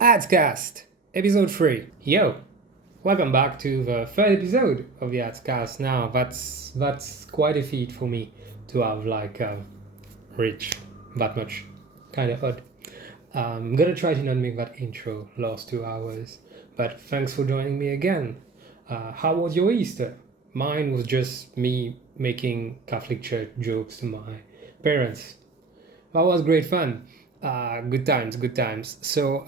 Adscast, episode 3. Yo, welcome back to the third episode of the Adscast. Now, that's quite a feat for me to have reached that much. Kind of odd. I'm gonna try to not make that intro last 2 hours, but thanks for joining me again. How was your Easter? Mine was just me making Catholic Church jokes to my parents. That was great fun. Good times, good times. So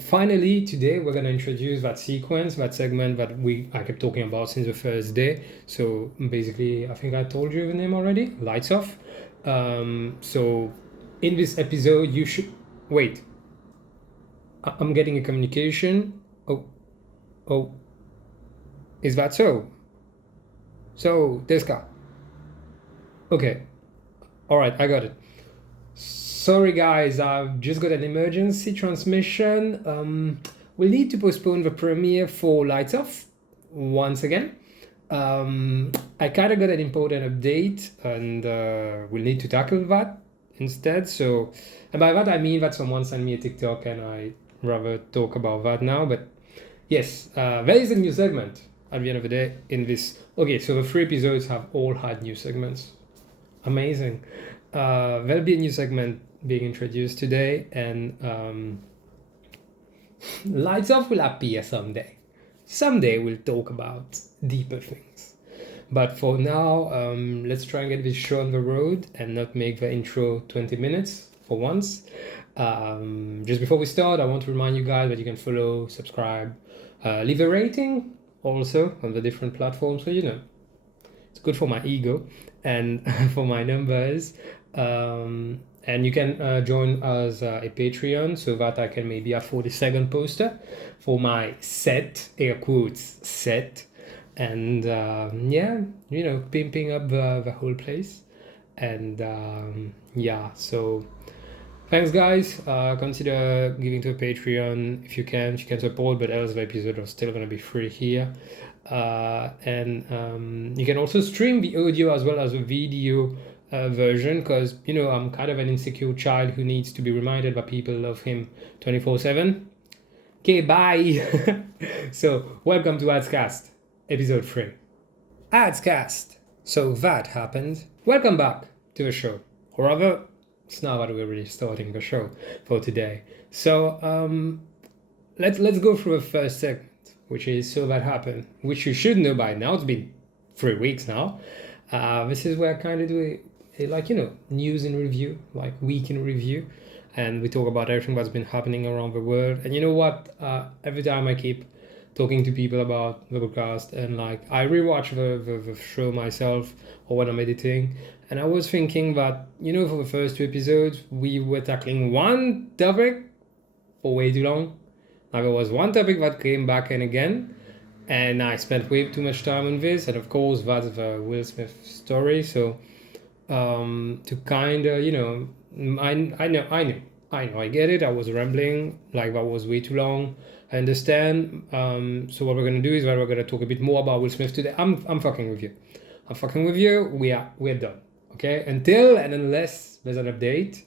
finally today we're gonna introduce that sequence, that segment that I kept talking about since the first day. So basically, I think I told you the name already. Lights off. So in this episode, you should wait. I'm getting a communication. Oh, is that so? So Deska. Okay. All right, I got it. Sorry guys, I've just got an emergency transmission. We'll need to postpone the premiere for Lights Off once again. I kind of got an important update and we'll need to tackle that instead. So, and by that I mean that someone sent me a TikTok and I rather talk about that now. But yes, there is a new segment at the end of the day in this. Okay, so the 3 episodes have all had new segments. Amazing. There'll be a new segment being introduced today, and Lights Off will appear someday. Someday we'll talk about deeper things. But for now, let's try and get this show on the road and not make the intro 20 minutes for once. Just before we start, I want to remind you guys that you can follow, subscribe, leave a rating also on the different platforms. So, it's good for my ego and for my numbers. And you can join as a Patreon so that I can maybe afford a second poster for my set, air quotes, set. And pimping up the whole place. And so thanks guys. Consider giving to a Patreon if you can support, but else the episodes are still gonna be free here. And you can also stream the audio as well as the video version, because I'm kind of an insecure child who needs to be reminded that people love him 24/7. Okay, bye. So welcome to Adscast, episode 3. Adscast. So that happened. Welcome back to the show. Or rather, it's now that we're really starting the show for today. So let's go through the first segment, which is So That Happened, which you should know by now. It's been 3 weeks now. This is where I kind of do news in review, like week in review, and we talk about everything that's been happening around the world. And you know what? Every time I keep talking to people about the podcast, and I rewatch the show myself or when I'm editing, and I was thinking that for the first 2 episodes we were tackling one topic for way too long. There was one topic that came back and again, and I spent way too much time on this, and of course that's the Will Smith story. So to kind of I know I get it. I was rambling, that was way too long. I understand. So what we're gonna do is that we're gonna talk a bit more about Will Smith today. I'm fucking with you. We're done. Okay, until and unless there's an update,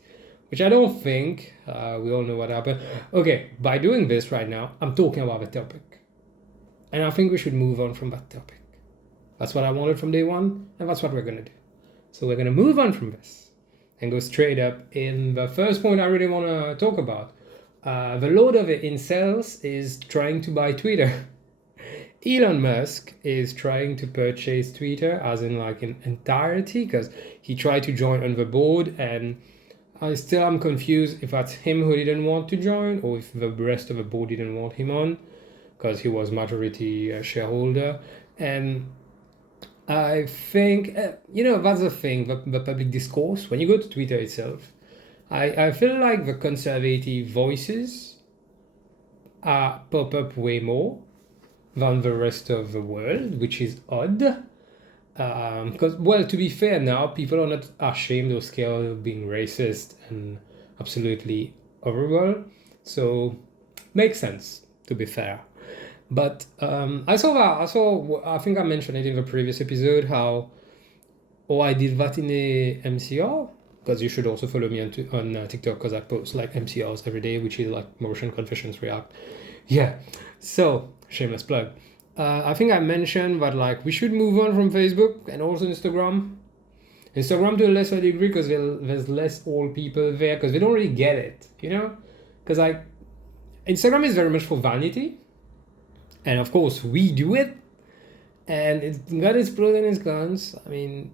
which I don't think. We all know what happened. Okay, by doing this right now, I'm talking about the topic, and I think we should move on from that topic. That's what I wanted from day one, and that's what we're gonna do. So we're gonna move on from this and go straight up in the first point I really want to talk about. The load of the incels is trying to buy Twitter. Elon Musk is trying to purchase Twitter, as in in entirety, because he tried to join on the board, and I still am confused if that's him who didn't want to join or if the rest of the board didn't want him on, because he was majority shareholder. And I think, that's the thing, the public discourse. When you go to Twitter itself, I feel like the conservative voices pop up way more than the rest of the world, which is odd. Because, well, to be fair now, people are not ashamed or scared of being racist and absolutely horrible. So, makes sense, to be fair. But I think I mentioned it in the previous episode how I did that in the MCR, because you should also follow me on TikTok, because I post like MCRs every day, which is like motion confessions react. Yeah, so shameless plug. I think I mentioned that like we should move on from Facebook and also Instagram to a lesser degree, because there's less old people there, because they don't really get it, because like Instagram is very much for vanity, and of course we do it, and it's got its pros and its cons. I mean,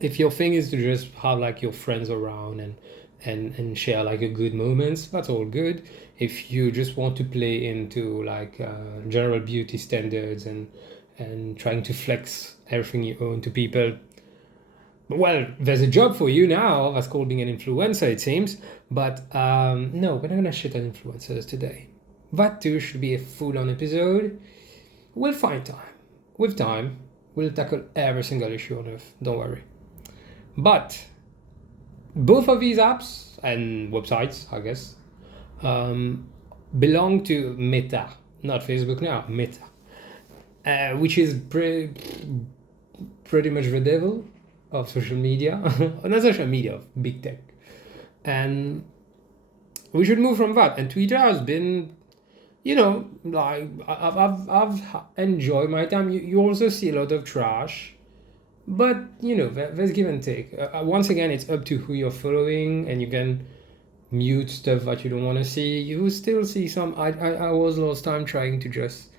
if your thing is to just have like your friends around and share like a good moments, that's all good. If you just want to play into like general beauty standards and trying to flex everything you own to people, well, there's a job for you now that's called being an influencer, it seems. But no, we're not gonna shit on influencers today. That too should be a full-on episode. We'll find time. With time, we'll tackle every single issue on earth, don't worry. But both of these apps and websites, I guess, belong to Meta, not Facebook now, Meta, which is pretty much the devil of social media, not social media, of big tech. And we should move from that. And Twitter has been, like I've enjoyed my time. You also see a lot of trash, but there's give and take. Once again, it's up to who you're following, and you can mute stuff that you don't want to see. You will still see some. I was last time trying to just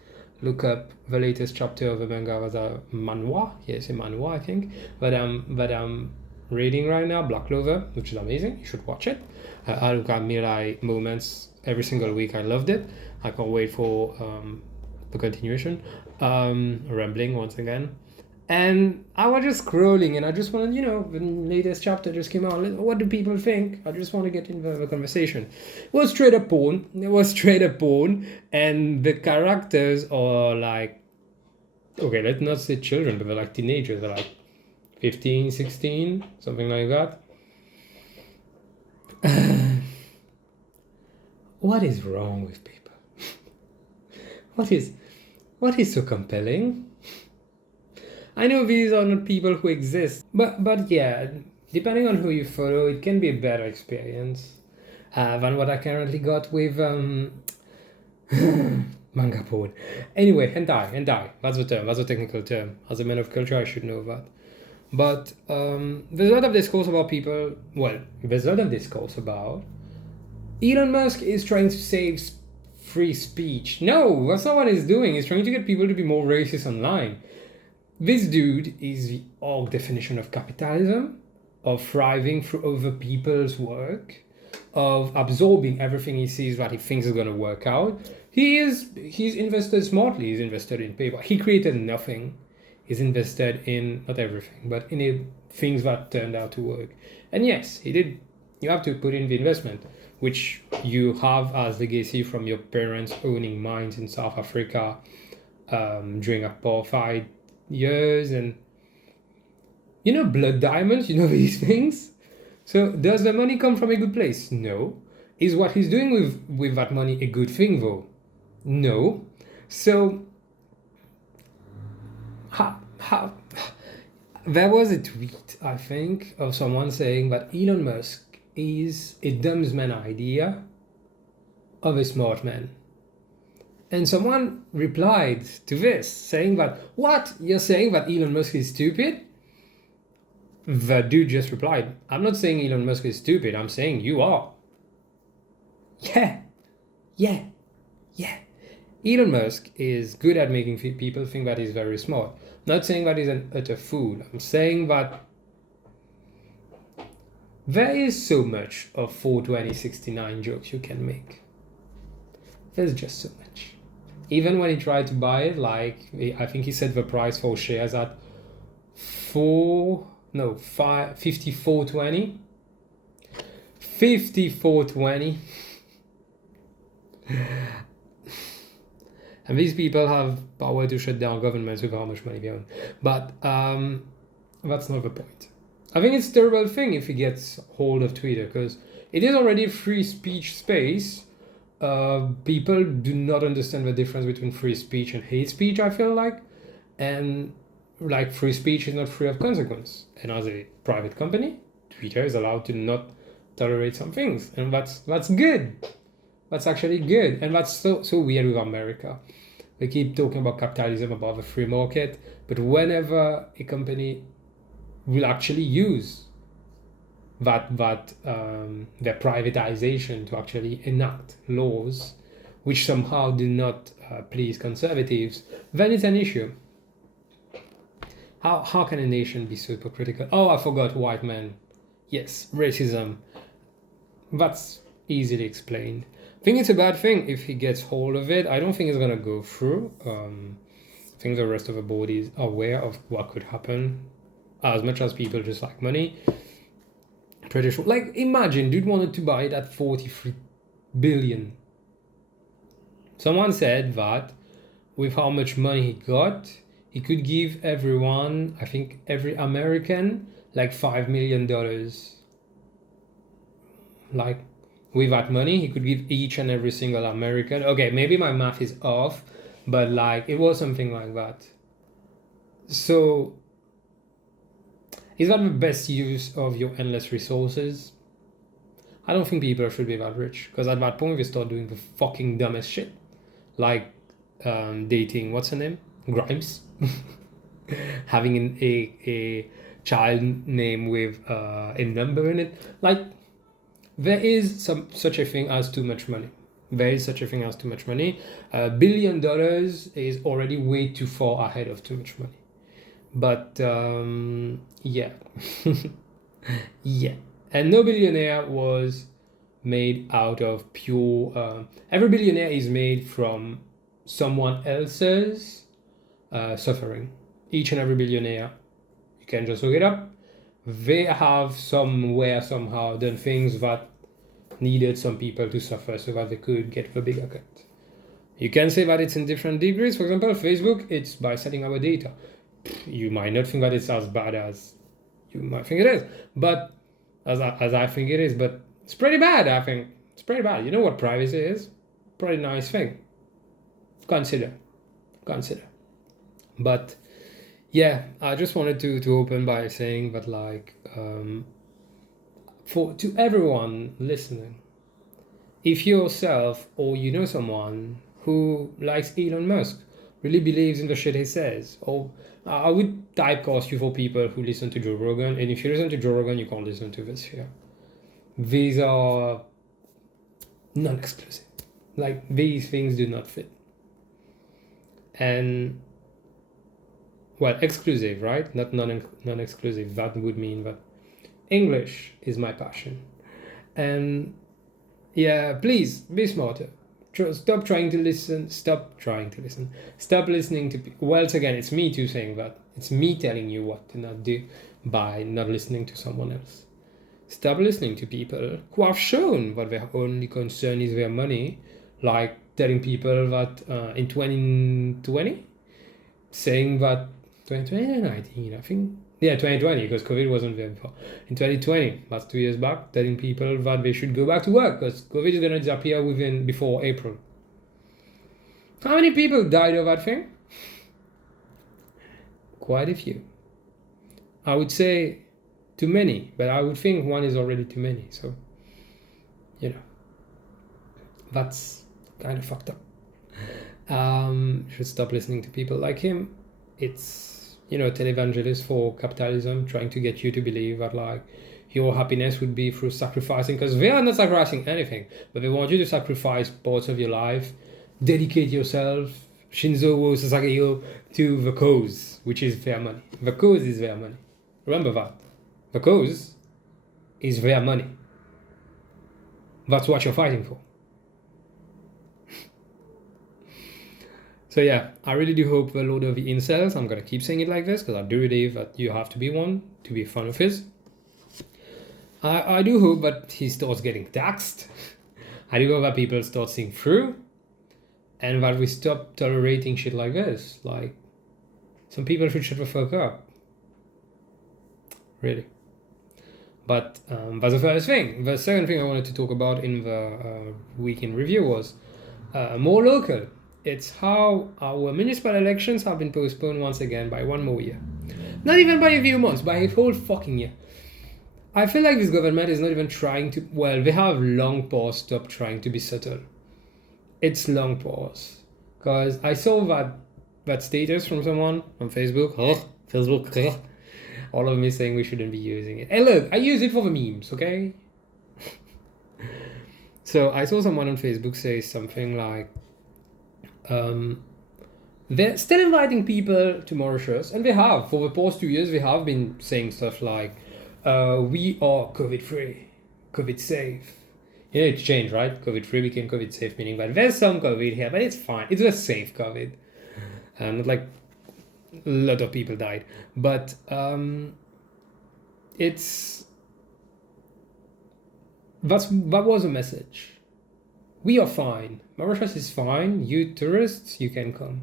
look up the latest chapter of a manga, was a manhwa. Yes, a manhwa, I think. But I'm reading right now, Black Clover, which is amazing. You should watch it. I look at Mirai moments every single week. I loved it. I can't wait for the continuation. Rambling once again. And I was just scrolling, and I just wanted, the latest chapter just came out. What do people think? I just want to get into the conversation. It was straight up porn. And the characters are like, okay, let's not say children, but they're like teenagers. They're like 15, 16, something like that. What is wrong with people? What is so compelling? I know these are not people who exist, but yeah, depending on who you follow, it can be a better experience than what I currently got with manga porn. Anyway, hentai, that's the term, that's a technical term. As a man of culture, I should know that. But there's a lot of discourse about Elon Musk is trying to save free speech. No, that's not what he's doing. He's trying to get people to be more racist online. This dude is the old definition of capitalism, of thriving through other people's work, of absorbing everything he sees that he thinks is going to work out. He's invested smartly. He's invested in paper. He created nothing. He's invested in not everything, but in things that turned out to work. And yes, he did. You have to put in the investment, which you have as legacy from your parents owning mines in South Africa during apartheid years, and blood diamonds, these things. So does the money come from a good place? No. Is what he's doing with that money a good thing though? No. So how there was a tweet, I think, of someone saying that Elon Musk is a dumb man idea of a smart man. And someone replied to this, saying that, what? You're saying that Elon Musk is stupid? The dude just replied, I'm not saying Elon Musk is stupid, I'm saying you are. Yeah. Elon Musk is good at making people think that he's very smart. Not saying that he's an utter fool. I'm saying that there is so much of 42069 jokes you can make. There's just so much. Even when he tried to buy it, I think he set the price for shares at 54.20. 54.20. And these people have power to shut down governments with how much money they own. But that's not the point. I think it's a terrible thing if he gets hold of Twitter, because it is already a free speech space. People do not understand the difference between free speech and hate speech, I feel like. And free speech is not free of consequence. And as a private company, Twitter is allowed to not tolerate some things, and that's good. That's actually good, and that's so weird with America. We keep talking about capitalism, about the free market, but whenever a company will actually use their privatization to actually enact laws which somehow do not please conservatives, then it's an issue. How can a nation be so hypocritical? Oh, I forgot white men. Yes, racism. That's easily explained. I think it's a bad thing if he gets hold of it. I don't think it's gonna go through. I think the rest of the board is aware of what could happen, as much as people just like money. Pretty sure. Like, imagine, dude wanted to buy it at 43 billion. Someone said that with how much money he got, he could give everyone, I think every American, like $5 million. Like, with that money, he could give each and every single American. Okay, maybe my math is off, but like, it was something like that. So, is that the best use of your endless resources? I don't think people should be that rich, because at that point, they start doing the fucking dumbest shit. Like dating, what's her name? Grimes. Having a child name with a number in it. Like, there is such a thing as too much money. There is such a thing as too much money. $1 billion is already way too far ahead of too much money. But yeah. Yeah. And no billionaire was made out of pure... every billionaire is made from someone else's suffering. Each and every billionaire. You can just look it up. They have somewhere, somehow, done things that needed some people to suffer so that they could get the bigger cut. You can say that it's in different degrees. For example, Facebook, it's by selling our data. You might not think that it's as bad as you might think it is, but as I think it is, but it's pretty bad. I think it's pretty bad. You know what privacy is? Pretty nice thing. Consider. But yeah, I just wanted to open by saying that, like, to everyone listening, if yourself or you know someone who likes Elon Musk, really believes in the shit he says, or I would typecast you for people who listen to Joe Rogan, and if you listen to Joe Rogan, you can't listen to this here. These are non-exclusive. Like, these things do not fit. And, well, exclusive, right? Not non-exclusive. That would mean that English is my passion. And, yeah, please, be smarter. Stop trying to listen. Stop listening to people. Well, again, it's me too saying that. It's me telling you what to not do by not listening to someone else. Stop listening to people who have shown that their only concern is their money, like telling people that in 2020, saying that 2019, I think, yeah, 2020, because COVID wasn't there before. In 2020, that's 2 years back, telling people that they should go back to work because COVID is going to disappear before April. How many people died of that thing? Quite a few. I would say too many, but I would think one is already too many. So, you know, that's kind of fucked up. Should stop listening to people like him. It's, you know, televangelist for capitalism, trying to get you to believe that, like, your happiness would be through sacrificing, because they are not sacrificing anything, but they want you to sacrifice parts of your life, dedicate yourself, Shinzo wo Sasageyo, to the cause, which is their money. The cause is their money. Remember that. The cause is their money. That's what you're fighting for. So yeah, I really do hope the load of the incels, I'm going to keep saying it like this, because I do believe that you have to be one to be a fan of his. I do hope that he starts getting taxed. I do hope that people start seeing through, and that we stop tolerating shit like this. Like, some people should shut the fuck up. Really. But that's the first thing. The second thing I wanted to talk about in the week in review was more local. It's how our municipal elections have been postponed once again by one more year. Not even by a few months, by a whole fucking year. I feel like this government is not even trying to. Well, they have long pause stop trying to be subtle. It's long pause, because I saw that status from someone on Facebook. Facebook. All of me saying we shouldn't be using it. Hey, look, I use it for the memes, okay? So I saw someone on Facebook say something like, they're still inviting people to Mauritius, and they have for the past 2 years. They have been saying stuff like, "We are COVID-free, COVID-safe." You know, it's changed, right? COVID-free became COVID-safe, meaning that there's some COVID here, but it's fine. It's a safe COVID, not like a lot of people died, but that was a message. We are fine. Mauritius is fine. You tourists, you can come.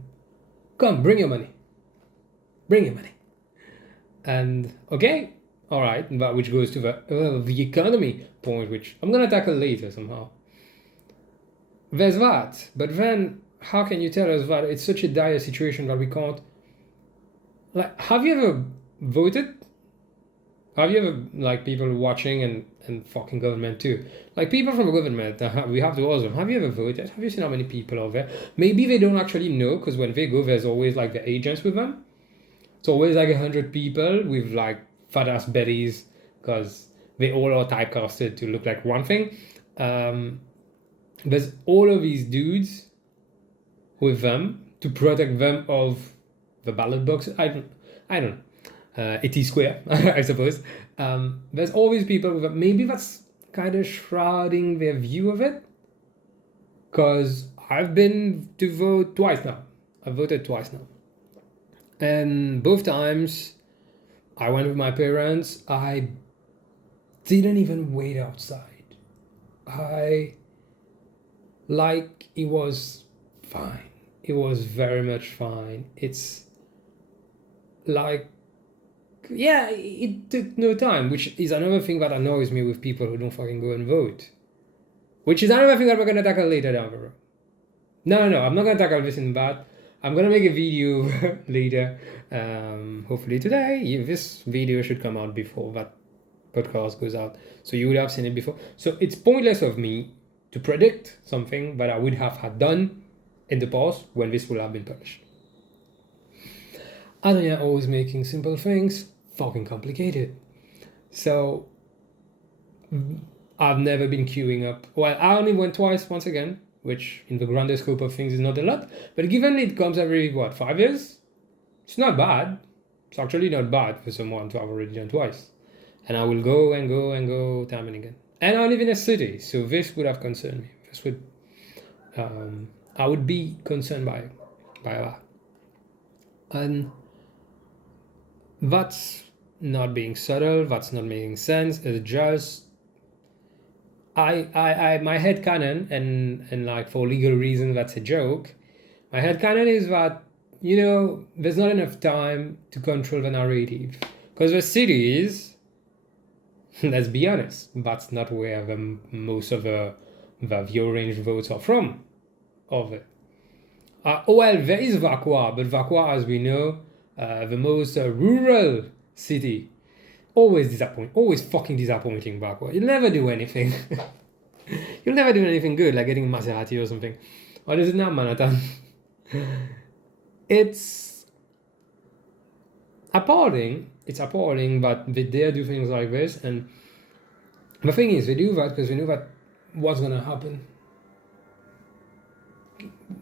Come, bring your money. Bring your money. And okay, all right, but which goes to the economy point, which I'm gonna tackle later somehow. There's that, but then how can you tell us that it's such a dire situation that we can't? Like, have you ever voted? Have you ever, like, people watching and fucking government too? Like, people from the government, we have to ask them, have you ever voted? Have you seen how many people are there? Maybe they don't actually know, because when they go, there's always, like, the agents with them. It's always, like, 100 people with, like, fat-ass bellies, because they all are typecasted to look like one thing. There's all of these dudes with them to protect them of the ballot box. I don't know. It is square, I suppose. There's always people with it. Maybe that's kind of shrouding their view of it. Because I've been to vote twice now. I've voted twice now. And both times I went with my parents. I didn't even wait outside. It was fine. It was very much fine. It's like, yeah, it took no time, which is another thing that annoys me with people who don't fucking go and vote. Which is another thing that we're going to tackle later down the road. No, I'm not going to tackle this in that. I'm going to make a video later, hopefully today. This video should come out before that podcast goes out, so you would have seen it before. So it's pointless of me to predict something that I would have had done in the past when this will have been published. Adrien always making simple things fucking complicated. So I've never been queuing up. Well, I only went twice once again, which in the grander scope of things is not a lot. But given it comes every, 5 years? It's not bad. It's actually not bad for someone to have already done twice. And I will go and go and go time and again. And I live in a city, so this would have concerned me. This would, I would be concerned by that. And that's not being subtle, that's not making sense. It's just I my headcanon, and like for legal reasons that's a joke. My headcanon is that, there's not enough time to control the narrative. Because the cities, let's be honest, that's not where most of the orange votes are from. There is Vakwa, but Vakwa, as we know, the most rural city. Always fucking disappointing, Vakwa. You'll never do anything. You'll never do anything good, like getting Maserati or something. Or is it now Manhattan? It's appalling. It's appalling, but they dare do things like this. And the thing is, they do that because they know that what's going to happen.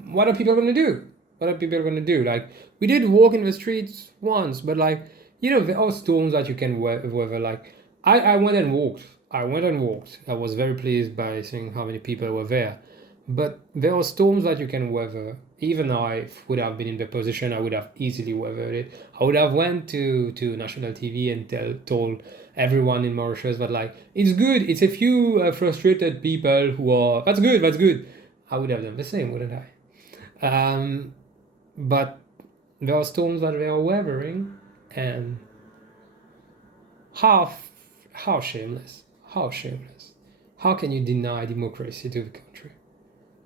What are people going to do? Like, we did walk in the streets once, but like, there are storms that you can weather. Like, I went and walked. I was very pleased by seeing how many people were there. But there are storms that you can weather. Even I would have been in the position, I would have easily weathered it. I would have went to national TV and told everyone in Mauritius that, like, it's good. It's a few frustrated people who are, that's good. I would have done the same, wouldn't I? But there are storms that they are weathering, and how shameless. How can you deny democracy to the country?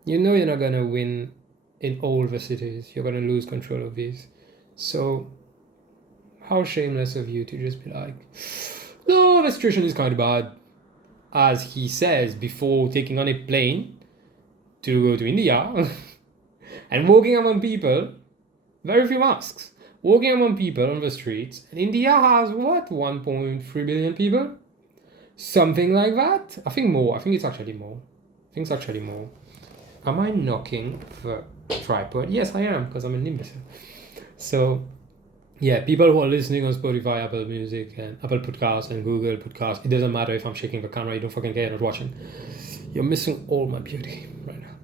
You're not going to win in all the cities. You're going to lose control of these. So how shameless of you to just be like, No, the situation is kind of bad, as he says before taking on a plane to go to India and walking among people, very few masks, walking among people on the streets. And India has what, 1.3 billion people? Something like that? I think more. I think it's actually more. Am I knocking the tripod? Yes, I am, because I'm an imbecile. So, yeah, people who are listening on Spotify, Apple Music, and Apple Podcasts, and Google Podcasts, it doesn't matter if I'm shaking the camera, you don't fucking care, not watching. You're missing all my beauty right now.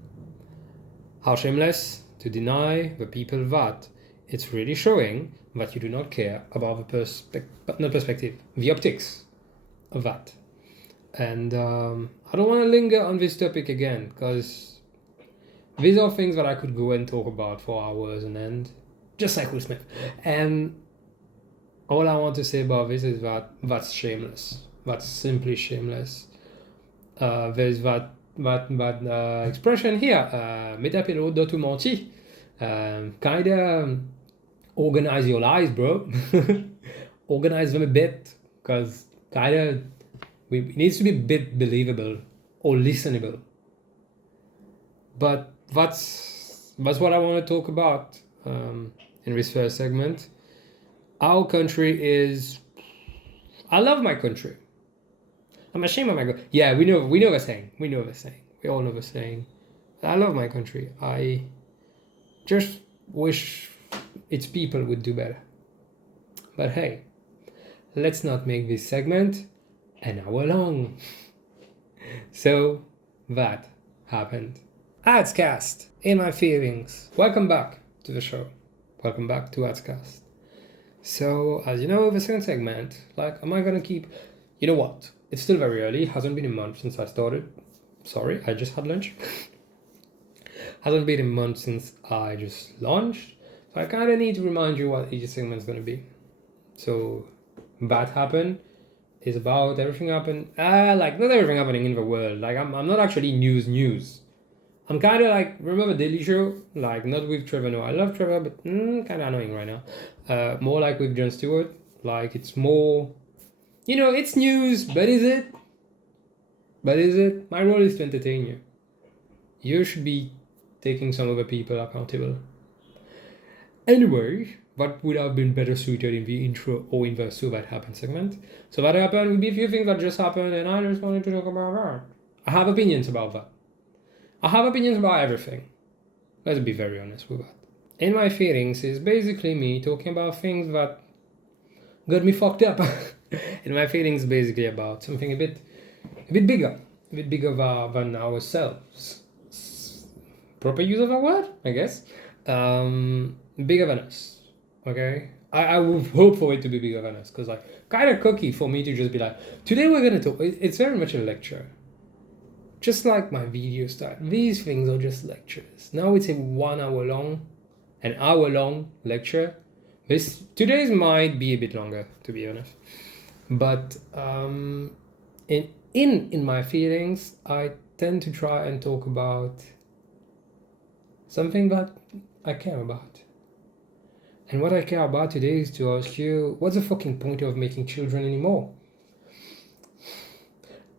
How shameless to deny the people that. It's really showing that you do not care about the optics of that. And I don't want to linger on this topic again, because these are things that I could go and talk about for hours and end, just like Will Smith. And all I want to say about this is that that's shameless. That's simply shameless. There's that expression here, mets ta pilote de tout menti. Kinda organize your lies, bro. Organize them a bit, because kinda it needs to be a bit believable or listenable. But that's what I want to talk about in this first segment. Our country is... I love my country. I'm ashamed of my country. Yeah, we know the saying. We all know the saying. I love my country. I just wish its people would do better. But hey, let's not make this segment an hour long. So that happened. Adscast, in my feelings. Welcome back to the show. Welcome back to Adscast. So, as you know, the second segment, am I gonna keep... You know what? It's still very early. Hasn't been a month since I started. Sorry, I just had lunch. Hasn't been a month since I just launched. So I kind of need to remind you what each segment's gonna be. So, that happened is about everything happened. Not everything happening in the world. I'm not actually news. I'm kind of remember Daily Show? Not with Trevor Noah. I love Trevor, but kind of annoying right now. More like with Jon Stewart. It's more, it's news, but is it? My role is to entertain you. You should be taking some other people accountable. Anyway, what would have been better suited in the intro or in the So That Happened segment? So That Happened would be a few things that just happened, and I just wanted to talk about that. I have opinions about that. I have opinions about everything. Let's be very honest with that. In My Feelings is basically me talking about things that got me fucked up. In My Feelings basically about something a bit bigger than ourselves. Proper use of a word, I guess. Bigger than us. Okay? I would hope for it to be bigger than us, because kind of cocky for me to just be today we're gonna talk. It's very much a lecture. Just like my video style, these things are just lectures. Now it's an hour long lecture. Today's might be a bit longer, to be honest. But in my feelings, I tend to try and talk about something that I care about. And what I care about today is to ask you, what's the fucking point of making children anymore?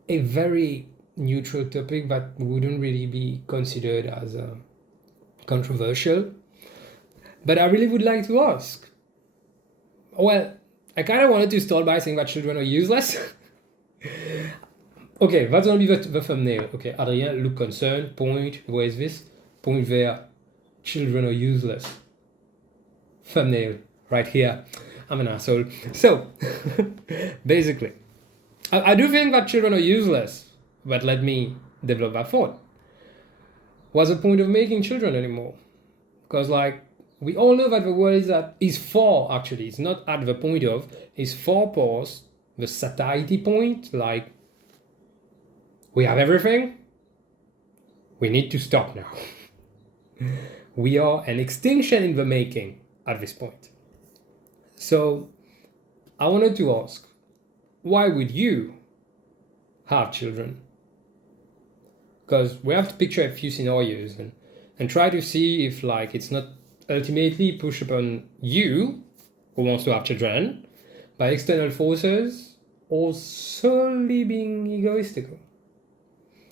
A very neutral topic that wouldn't really be considered as controversial, but I really would like to ask. Well, I kind of wanted to start by saying that children are useless. Okay, that's gonna be the thumbnail. Okay, Adrien, look concerned, point, where is this? Point there. Children are useless. Thumbnail, right here. I'm an asshole. So, basically, I do think that children are useless. But let me develop that thought. What's the point of making children anymore? Because we all know that the world is far, actually, it's not at the point of, is far past the satiety point. We have everything. We need to stop now. We are an extinction in the making at this point. So I wanted to ask, why would you have children? Because we have to picture a few scenarios and try to see if it's not ultimately pushed upon you who wants to have children by external forces, or solely being egoistical?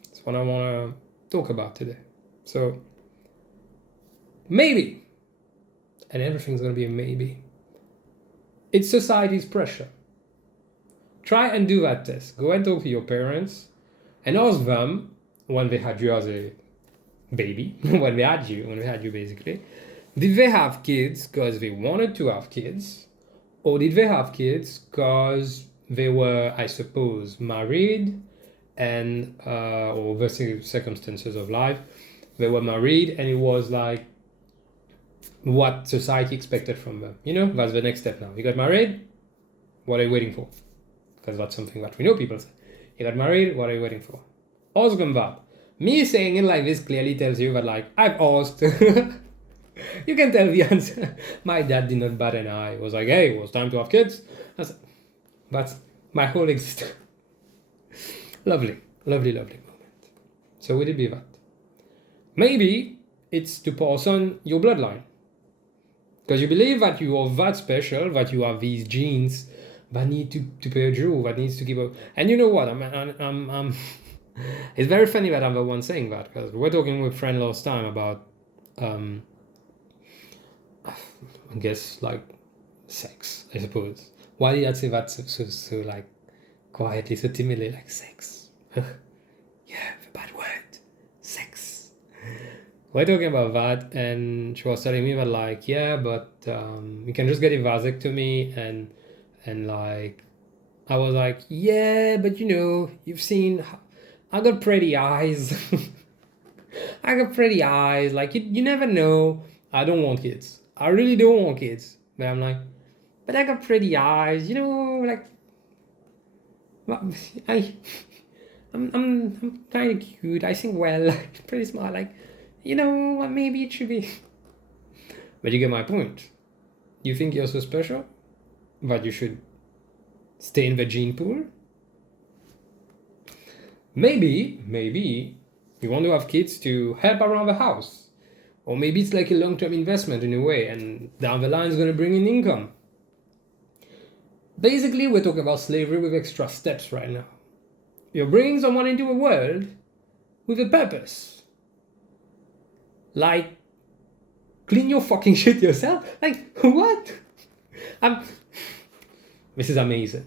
That's what I want to talk about today. So, maybe, and everything's going to be a maybe, it's society's pressure. Try and do that test. Go and talk to your parents and ask them when they had you as a baby, when they had you basically, did they have kids because they wanted to have kids, or did they have kids because they were, I suppose, married and or the circumstances of life, they were married and it was like what society expected from them. That's the next step now. You got married, what are you waiting for? Because that's something that we know people say. You got married, what are you waiting for? Ask them that. Me saying it like this clearly tells you that, like, I've asked. You can tell the answer. My dad did not bat an eye. It was like, hey, it was time to have kids. That's my whole existence. Lovely, lovely, lovely moment. So would it be that? Maybe it's to pass on your bloodline. Because you believe that you are that special, that you have these genes that need to pay a Jew, that needs to give up. And you know what? I'm it's very funny that I'm the one saying that, because we're talking with a friend last time about, I guess, like, sex, I suppose. Why did I say that so like, quietly, so timidly, like, sex? Yeah, the bad word, sex. We're talking about that, and she was telling me that, like, yeah, but you can just get a vasectomy, and like, I was like, yeah, but you've seen, I got pretty eyes. I got pretty eyes. Like, you never know. I don't want kids. I really don't want kids. But I'm like, but I got pretty eyes. Like, I'm kind of cute. I sing well. Like, pretty smart. Like, maybe it should be. But you get my point. You think you're so special that you should stay in the gene pool? Maybe you want to have kids to help around the house. Or maybe it's like a long-term investment in a way, and down the line it's going to bring in income. Basically, we're talking about slavery with extra steps right now. You're bringing someone into a world with a purpose. Like, clean your fucking shit yourself? Like, what? This is amazing.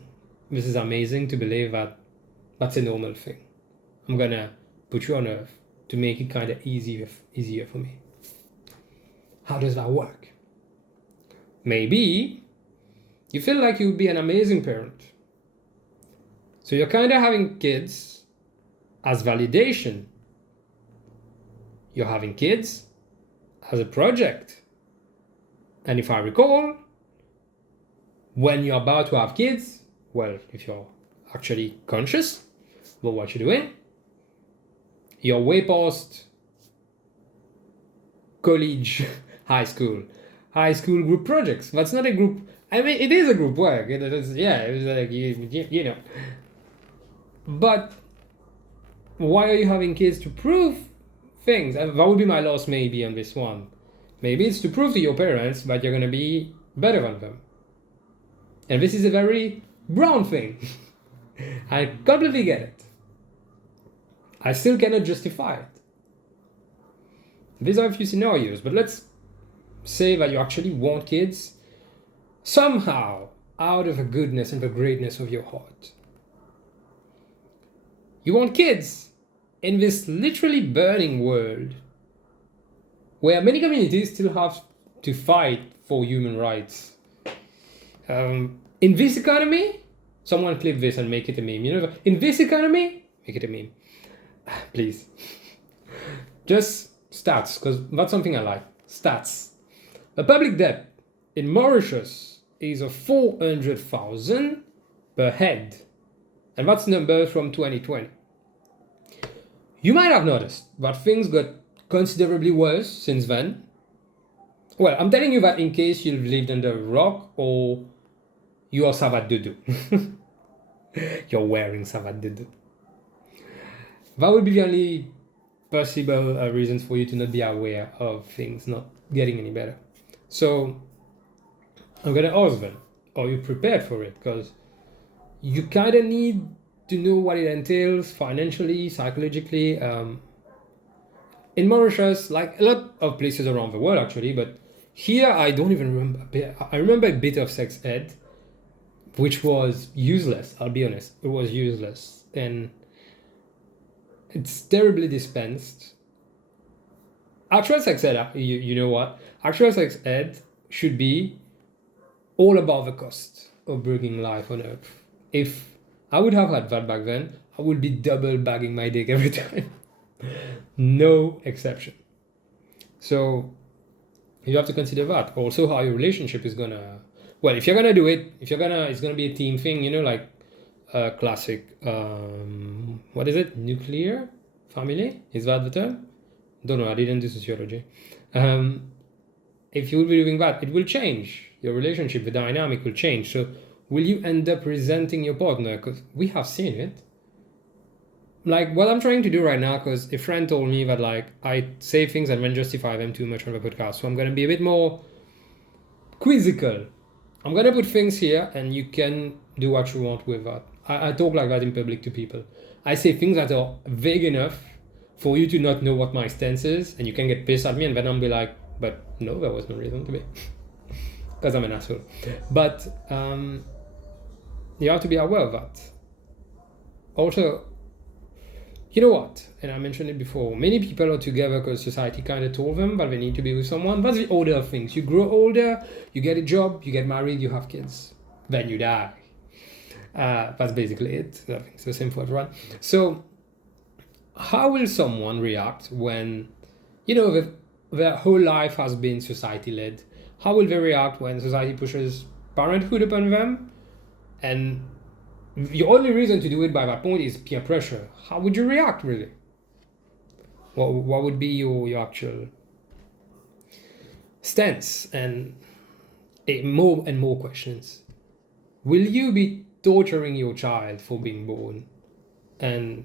This is amazing to believe that that's a normal thing. I'm gonna put you on earth to make it kind of easier for me. How does that work? Maybe you feel like you would be an amazing parent. So you're kind of having kids as validation. You're having kids as a project. And if I recall, when you're about to have kids, well, if you're actually conscious about what you're doing, you're way past college, high school group projects. That's not a group. I mean, it is a group work. It was like, you know. But why are you having kids to prove things? And that would be my last maybe on this one. Maybe it's to prove to your parents that you're going to be better than them. And this is a very brown thing. I completely get it. I still cannot justify it. These are a few scenarios, but let's say that you actually want kids somehow out of the goodness and the greatness of your heart. You want kids in this literally burning world where many communities still have to fight for human rights. In this economy, someone clip this and make it a meme. In this economy, make it a meme. Please. Just stats, because that's something I like. Stats. The public debt in Mauritius is of 400,000 per head. And that's numbers from 2020. You might have noticed that things got considerably worse since then. Well, I'm telling you that in case you've lived under a rock or you are Savat Dudu. You're wearing Savat Dudu. That would be the only possible reasons for you to not be aware of things not getting any better. So I'm going to ask them, are you prepared for it? Because you kind of need to know what it entails financially, psychologically. In Mauritius, like a lot of places around the world actually, but here I don't even remember. I remember a bit of sex ed, which was useless. I'll be honest, it was useless, and it's terribly dispensed. Actual sex ed, you know what? Actual sex ed should be all about the cost of bringing life on Earth. If I would have had that back then, I would be double bagging my dick every time. No exception. So you have to consider that. Also how your relationship is gonna, well, if you're gonna do it, it's gonna be a team thing, you know, like classic, what is it? Nuclear family? Is that the term? Don't know, I didn't do sociology. If you will be doing that, it will change. Your relationship, the dynamic will change. So will you end up resenting your partner? Because we have seen it. Like what I'm trying to do right now, because a friend told me that like I say things and then justify them too much on the podcast. So I'm going to be a bit more quizzical. I'm going to put things here and you can do what you want with that. I talk like that in public to people. I say things that are vague enough for you to not know what my stance is, and you can get pissed at me and then I'll be like, but no, there was no reason to be. Because I'm an asshole. But you have to be aware of that. Also, you know what? And I mentioned it before. Many people are together because society kind of told them that they need to be with someone. That's the order of things. You grow older, you get a job, you get married, you have kids. Then you die. That's basically it. I think it's the same for everyone. So how will someone react when, you know, their whole life has been society-led? How will they react when society pushes parenthood upon them? And the only reason to do it by that point is peer pressure. How would you react, really? What would be your actual stance? And more and more questions. Will you be torturing your child for being born? And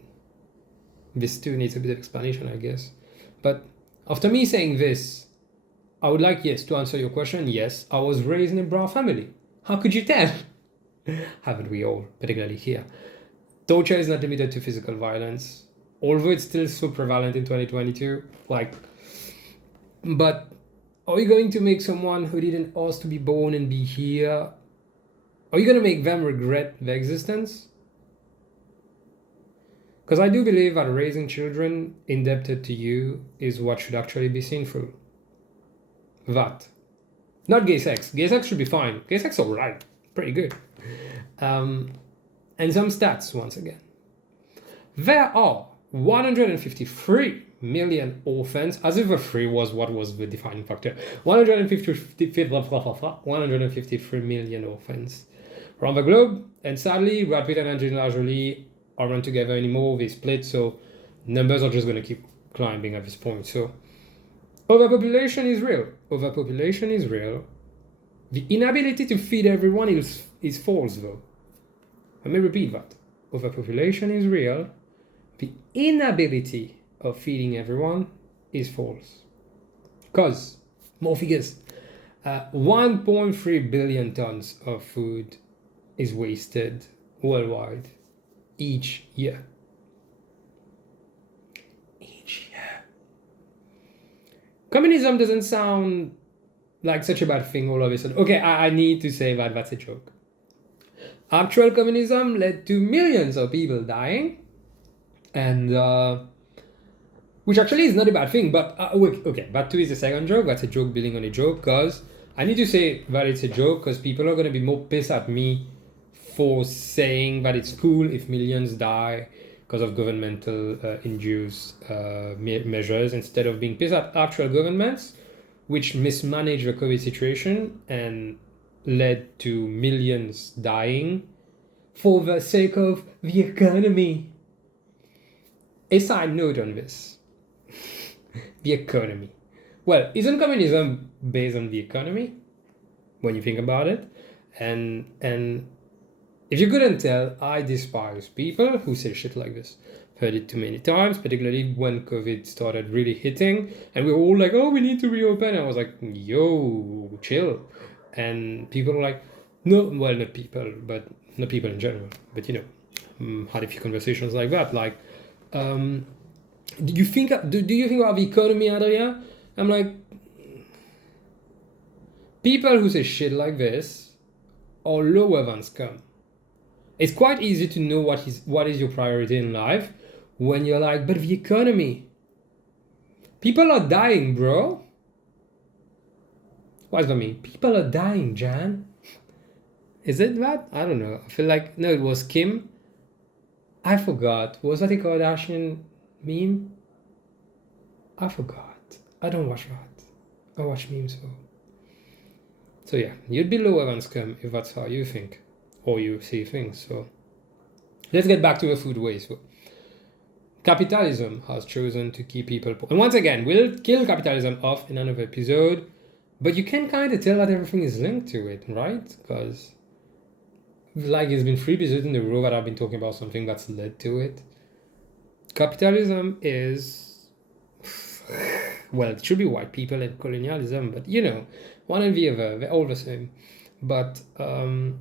this too needs a bit of explanation, I guess. But after me saying this, I would like, yes, to answer your question, yes, I was raised in a brown family. How could you tell? Haven't we all, particularly here? Torture is not limited to physical violence, although it's still so prevalent in 2022. But are you going to make someone who didn't ask to be born and be here, are you going to make them regret their existence? Because I do believe that raising children indebted to you is what should actually be seen through. That. Not gay sex. Gay sex should be fine. Gay sex is alright. Pretty good. And some stats once again. There are 153 million orphans, as if the 3 was what was the defining factor. 153 million orphans around the globe, and sadly, Brad Pitt and Angelina Jolie aren't together anymore. They split, so numbers are just going to keep climbing at this point. So overpopulation is real. Overpopulation is real. The inability to feed everyone is false, though. Let me repeat that. Overpopulation is real. The inability of feeding everyone is false. Because, more figures, 1.3 billion tons of food is wasted worldwide each year. Each year. Communism doesn't sound like such a bad thing all of a sudden. Okay, I need to say that that's a joke. Actual communism led to millions of people dying, and which actually is not a bad thing, but okay, that too is a second joke. That's a joke building on a joke, because I need to say that it's a joke because people are going to be more pissed at me for saying that it's cool if millions die because of governmental induced measures, instead of being pissed at actual governments which mismanaged the COVID situation and led to millions dying for the sake of the economy. A side note on this. The economy. Well, isn't communism based on the economy when you think about it? And if you couldn't tell, I despise people who say shit like this. Heard it too many times, particularly when COVID started really hitting, and we were all like, oh, we need to reopen. And I was like, yo, chill. And people were like, no, well, not people, but not people in general, but had a few conversations like that. Like, do you think about the economy, Adria? I'm like, people who say shit like this are lower than scum. It's quite easy to know what is your priority in life when you're like, but the economy. People are dying, bro. What does that mean? People are dying, Jan. Is it that? I don't know. I feel like, no, it was Kim. I forgot. Was that a Kardashian meme? I forgot. I don't watch that. I watch memes though. So yeah, you'd be lower than scum if that's how you think or you see things. So let's get back to the food waste. Capitalism has chosen to keep people poor. And once again, we'll kill capitalism off in another episode, but you can kind of tell that everything is linked to it, right? Because like it's been 3 episodes in a row that I've been talking about something that's led to it. Capitalism is, well, it should be white people and colonialism, but one and the other, they're all the same. But the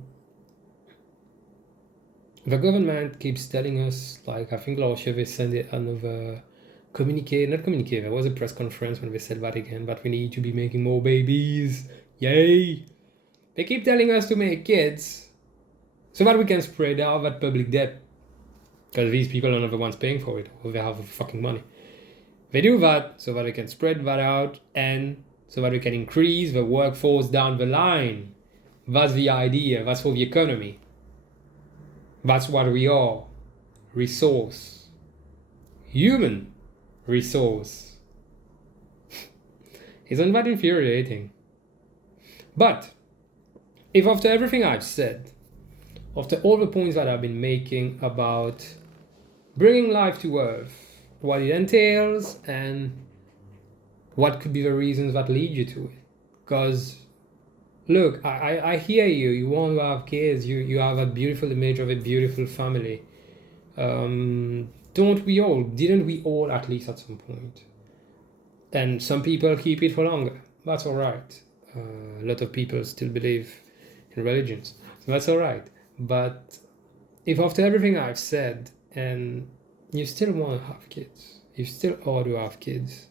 government keeps telling us, like, I think last year they sent another communique, there was a press conference when they said that again, that we need to be making more babies. Yay! They keep telling us to make kids so that we can spread out that public debt. Because these people are not the ones paying for it, or they have the fucking money. They do that so that they can spread that out and so that we can increase the workforce down the line. That's the idea. That's for the economy. That's what we are. Resource. Human resource. Isn't that infuriating? But if after everything I've said, after all the points that I've been making about bringing life to Earth, what it entails and what could be the reasons that lead you to it. Because look, I hear you want to have kids, you have a beautiful image of a beautiful family. Didn't we all at least at some point? And some people keep it for longer, that's all right. A lot of people still believe in religions, so that's all right. But if after everything I've said and you still want to have kids, you still ought to have kids,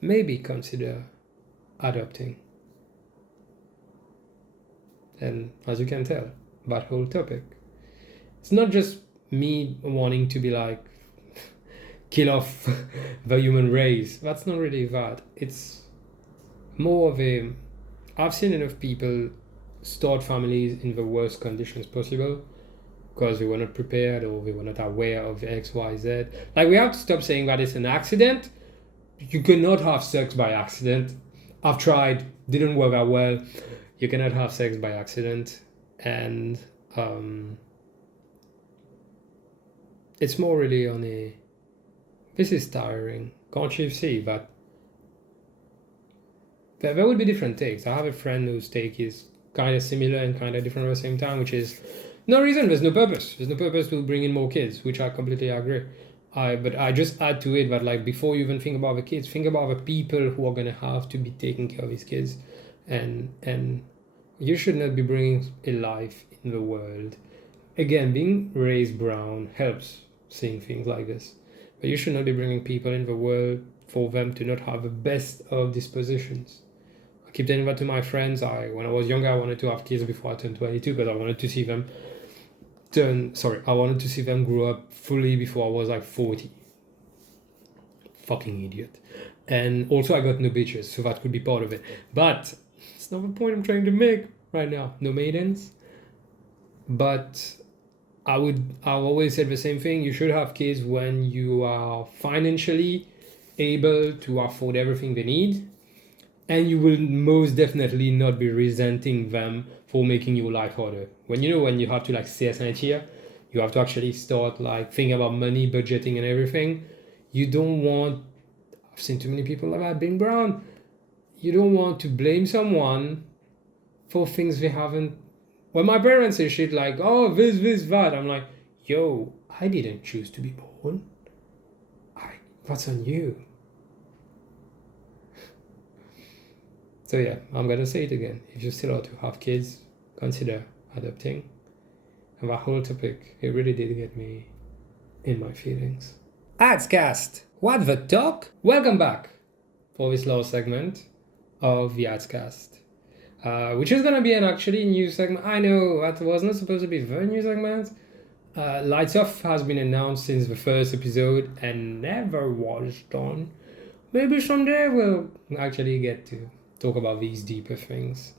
maybe consider adopting. And as you can tell, that whole topic, it's not just me wanting to be like, kill off the human race. That's not really that. It's more of a, I've seen enough people start families in the worst conditions possible because they were not prepared or they were not aware of X, Y, Z. Like, we have to stop saying that it's an accident. You cannot have sex by accident. I've tried, didn't work out well. You cannot have sex by accident. And it's more really on a, this is tiring. Can't you see that? There would be different takes. I have a friend whose take is kind of similar and kind of different at the same time, which is no reason, there's no purpose. There's no purpose to bring in more kids, which I completely agree. But I just add to it that, like, before you even think about the kids, think about the people who are going to have to be taking care of these kids. And you should not be bringing a life in the world. Again, being raised brown helps seeing things like this. But you should not be bringing people in the world for them to not have the best of dispositions. I keep telling that to my friends. When I was younger, I wanted to have kids before I turned 22 because I wanted to see them grow up fully before I was like 40. Fucking idiot. And also I got no bitches, so that could be part of it. But it's not the point I'm trying to make right now. No maidens. But I've always said the same thing. You should have kids when you are financially able to afford everything they need. And you will most definitely not be resenting them for making your life harder. When you have to like CSN here, you have to actually start like thinking about money, budgeting and everything. You don't want, I've seen too many people like that being brown. You don't want to blame someone for things they haven't. When my parents say shit like, oh, this, that, I'm like, yo, I didn't choose to be born. That's on you. So yeah, I'm gonna say it again. If you still want to have kids, consider adopting. And that whole topic, it really did get me in my feelings. Adscast, what the talk? Welcome back for this last segment of the Adscast, which is going to be an actually new segment. I know that was not supposed to be the new segment. Lights Off has been announced since the first episode and never was done. Maybe someday we'll actually get to talk about these deeper things.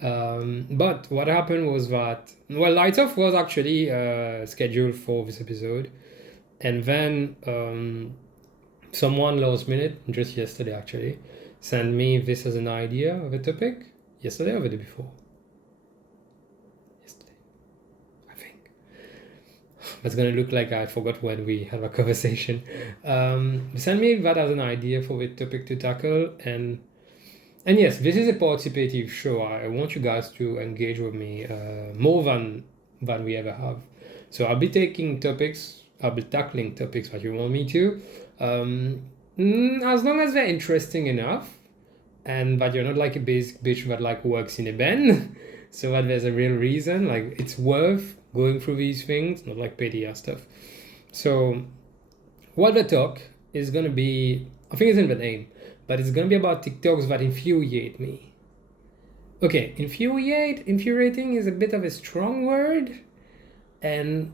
But what happened was that, well, Lights Off was actually scheduled for this episode. And then someone last minute, just yesterday actually, sent me this as an idea of a topic. Yesterday or the day before? Yesterday, I think. It's gonna look like I forgot when we had a conversation. Send me that as an idea for the topic to tackle, and yes, this is a participative show. I want you guys to engage with me more than we ever have. So I'll be taking topics. I'll be tackling topics that you want me to, as long as they're interesting enough, and that you're not like a basic bitch that like works in a band. So that there's a real reason, like it's worth going through these things, not like petty stuff. So what the talk is gonna be, I think it's in the name, but it's gonna be about TikToks that infuriate me. Okay, infuriating is a bit of a strong word, and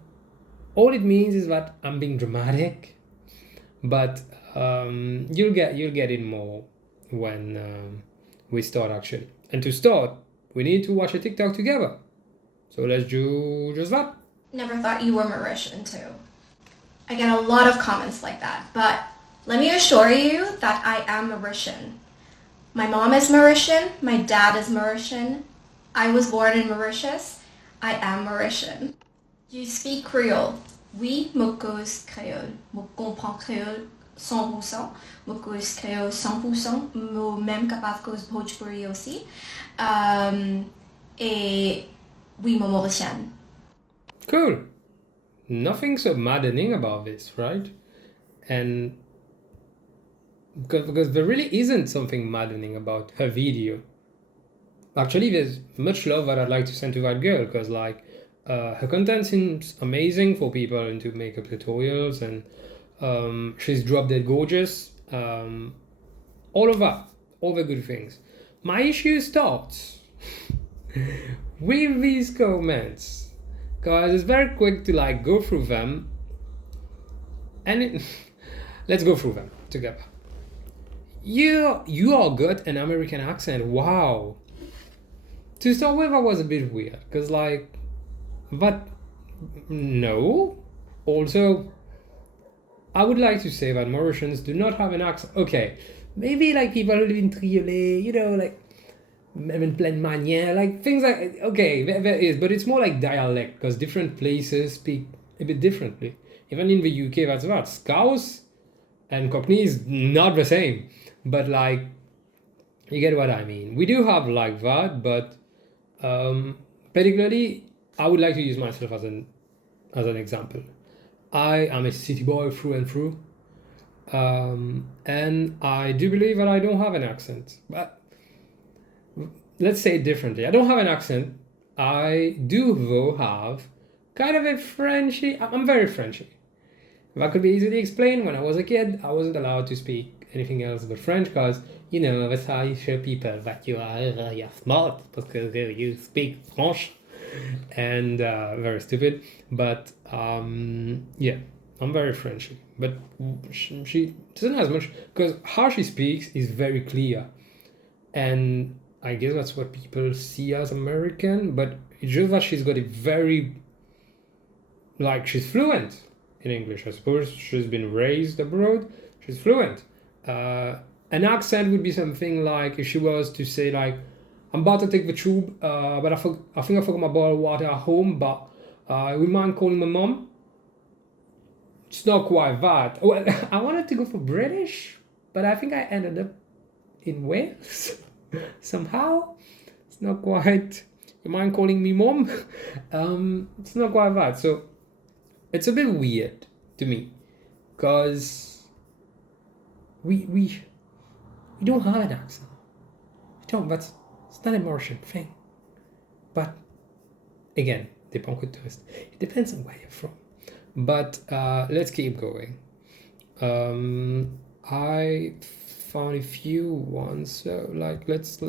all it means is that I'm being dramatic, but you'll get it more when we start actually. And to start, we need to watch a TikTok together. So let's do just that. Never thought you were Mauritian too. I get a lot of comments like that, but let me assure you that I am Mauritian. My mom is Mauritian, my dad is Mauritian, I was born in Mauritius, I am Mauritian. You speak Creole. Oui, je cause créole. Je comprends créole 100%. Je cause créole 100%. Je même capable de cause Bhojpuri aussi. Et oui, je Mauritienne. Cool. Nothing so maddening about this, right? And because there really isn't something maddening about her video. Actually, there's much love that I'd like to send to that girl, because like her content seems amazing for people into makeup tutorials, and she's drop dead gorgeous. All of that, all the good things. My issue starts with these comments, because it's very quick to like go through them, and let's go through them together. You all got an American accent. Wow. To start with, that was a bit weird, because like, but no. Also, I would like to say that Mauritians do not have an accent. Okay, maybe like people who live in Triolet, you know, like in Pleine Manière, like things like, okay, there is, but it's more like dialect, because different places speak a bit differently. Even in the UK, that's that. Scouse and Cockney is not the same, but like, you get what I mean. We do have like that, but particularly, I would like to use myself as an example. I am a city boy through and through, and I do believe that I don't have an accent. But let's say it differently. I don't have an accent. I do, though, have kind of a Frenchy. I'm very Frenchy. That could be easily explained. When I was a kid, I wasn't allowed to speak anything else but French, because, you know, that's how you show people that you are you're smart, because you speak French. And very stupid, but yeah, I'm very Frenchy, but she doesn't have as much, because how she speaks is very clear, and I guess that's what people see as American, but it's just that she's got a very, like, she's fluent in English. I suppose she's been raised abroad, she's fluent. An accent would be something like if she was to say like, I'm about to take the tube, but I think I forgot my bottle of water at home, but we mind calling my mom? It's not quite that. Well, I wanted to go for British, but I think I ended up in Wales somehow. It's not quite, you mind calling me mom? It's not quite that. So it's a bit weird to me, because we don't have an accent. We don't, it's not a Mauritian thing. But again, Dépend que touriste. It depends on where you're from. But let's keep going. I found a few ones. So like let's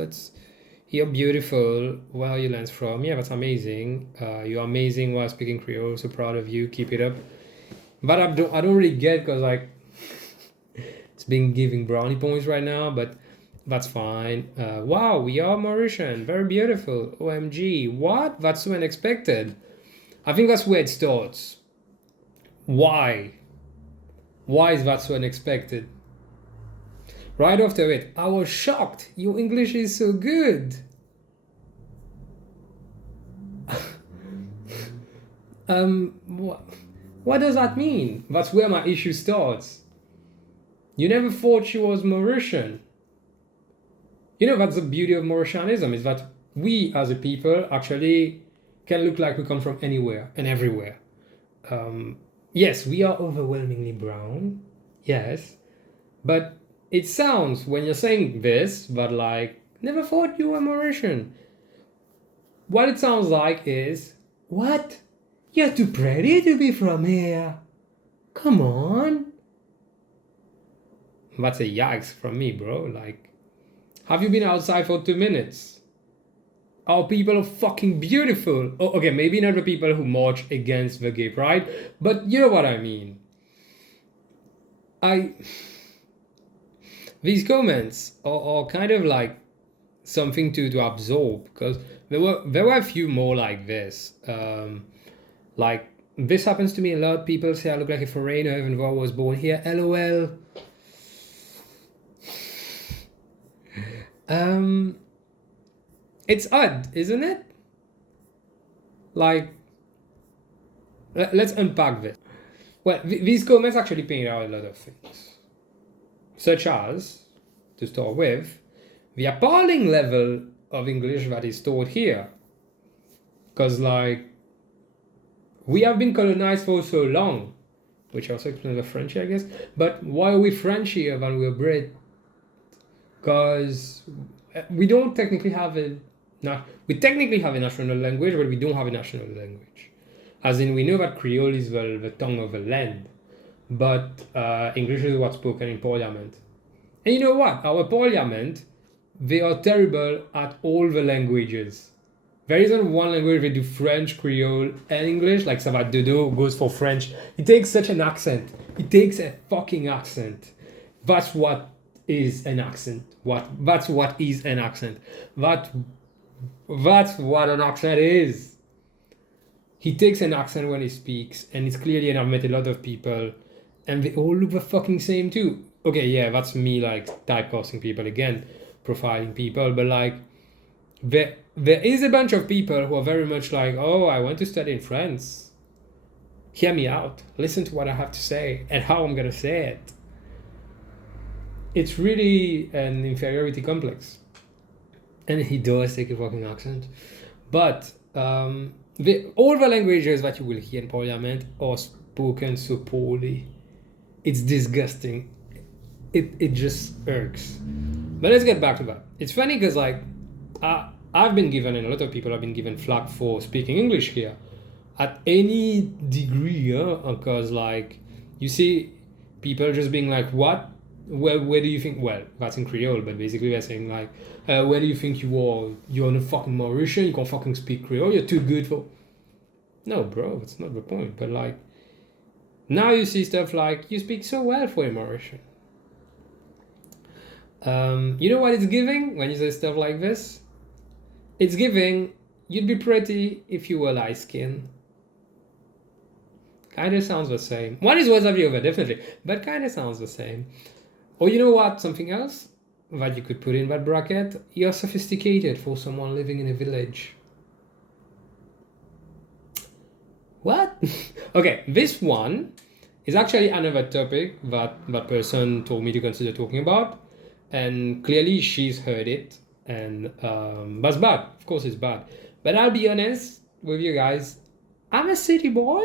you're beautiful. Where are you lands from? Yeah, that's amazing. You're amazing while speaking Creole. So proud of you. Keep it up. But I don't really get, because like it's been giving brownie points right now, but that's fine. Wow, we are Mauritian. Very beautiful. OMG. What? That's so unexpected. I think that's where it starts. Why? Why is that so unexpected? Right after it, I was shocked. Your English is so good. What does that mean? That's where my issue starts. You never thought she was Mauritian. You know, that's the beauty of Mauritianism, is that we as a people actually can look like we come from anywhere and everywhere. Yes, we are overwhelmingly brown. Yes. But it sounds, when you're saying this, but like, never thought you were Mauritian. What it sounds like is, what? You're too pretty to be from here. Come on. That's a yikes from me, bro. Like, have you been outside for 2 minutes? Our people are fucking beautiful. Oh, okay, maybe not the people who march against the gay pride, but you know what I mean. These comments are kind of like something to absorb, because there were a few more like this. Like, this happens to me a lot. People say I look like a foreigner even though I was born here. LOL. It's odd, isn't it? Like, let's unpack this. Well, these comments actually paint out a lot of things, such as, to start with, the appalling level of English that is taught here. Because, like, we have been colonized for so long, which also explains the French, I guess. But why are we French here than we're Brit? Because we don't technically have we technically have a national language, but we don't have a national language. As in, we know that Creole is the tongue of the land, but English is what's spoken in Parliament. And you know what? Our Parliament, they are terrible at all the languages. There isn't one language they do French, Creole, and English. Like Savat Dodo goes for French. He takes such an accent. He takes a fucking accent. That's what is an accent. That's what is an accent. That's what an accent is. He takes an accent when he speaks, and it's clearly, and I've met a lot of people, and they all look the fucking same too. Okay, yeah, that's me like typecasting people again, profiling people, but like there is a bunch of people who are very much like, oh, I went to study in France. Hear me out. Listen to what I have to say and how I'm gonna say it. It's really an inferiority complex. And he does take a fucking accent. But all the languages that you will hear in Parliament are spoken so poorly. It's disgusting. It just irks. But let's get back to that. It's funny because like I've been given, and a lot of people have been given flack for speaking English here at any degree, because like you see people just being like, what? Where do you think? Well, that's in Creole, but basically they're saying like, where do you think you are? You're a fucking Mauritian. You can't fucking speak Creole. You're too good for. No, bro, that's not the point. But like, now you see stuff like, you speak so well for a Mauritian. You know what it's giving when you say stuff like this? It's giving, you'd be pretty if you were light skinned. Kind of sounds the same. One is words of the other, definitely, but kind of sounds the same. Or you know what? Something else that you could put in that bracket. You're sophisticated for someone living in a village. What? Okay, this one is actually another topic that that person told me to consider talking about. And clearly she's heard it. And that's bad. Of course it's bad. But I'll be honest with you guys. I'm a city boy.